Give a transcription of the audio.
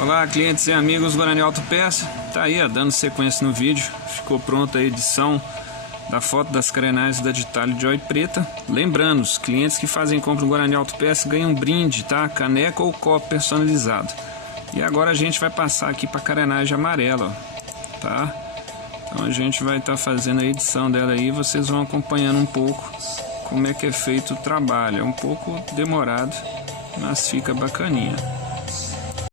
Olá, clientes e amigos do Guarani Autopeça. Tá aí, ó, dando sequência no vídeo. Ficou pronta a edição da foto das carenagens da Ditale Joy preta. Lembrando, os clientes que fazem compra no Guarani Autopeça ganham um brinde, tá? Caneca ou copo personalizado. E agora a gente vai passar aqui para a carenagem amarela, ó, tá? Então a gente vai estar fazendo a edição dela aí. Vocês vão acompanhando um pouco como é que é feito o trabalho. É um pouco demorado, mas fica bacaninha.